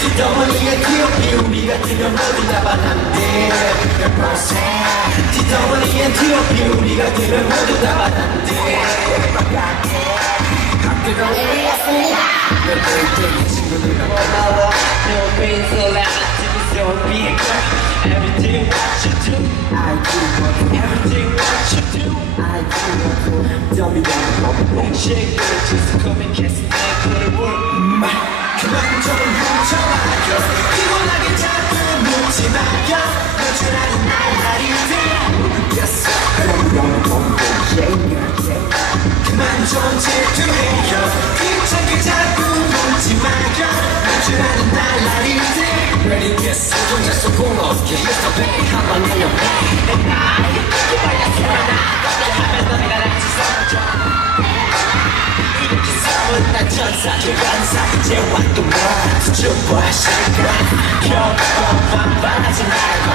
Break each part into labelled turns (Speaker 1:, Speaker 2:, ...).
Speaker 1: 뒷덩어리에 티오피 우리가 뜨면 모두 다 받는데 100% 뒷덩어리에 티오피 우리가 뜨면 모두 다 받는데
Speaker 2: Another, no pain, so loud, so big. Everything what you do,
Speaker 1: I do what
Speaker 2: everything what you do.
Speaker 1: I do what Tell me that
Speaker 2: Shake it, just come and kiss me,
Speaker 1: set 혼자 쏘고 어깨 Mr. Bang 한번 내려 싸운 나 전사 주관사 이제 왔고 뭐 수줍어하실 거야 겨우만 바라지 말고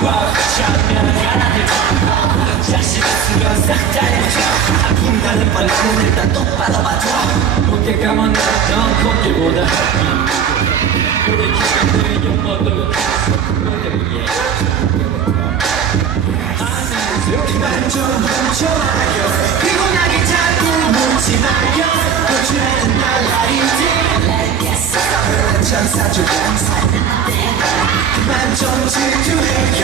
Speaker 1: 멈춰면 하나님 보고 자신 있으면 싹다 해줘 아픔가는 뻔하는 일단 똑바로 봐줘 어깨 가면 넌 걷기보다 좀 훔쳐와요 피곤하게 자꾸 묻지 마요. 고추라는 날라리들 알겠어 천사 주관사 그만 좀 질투해요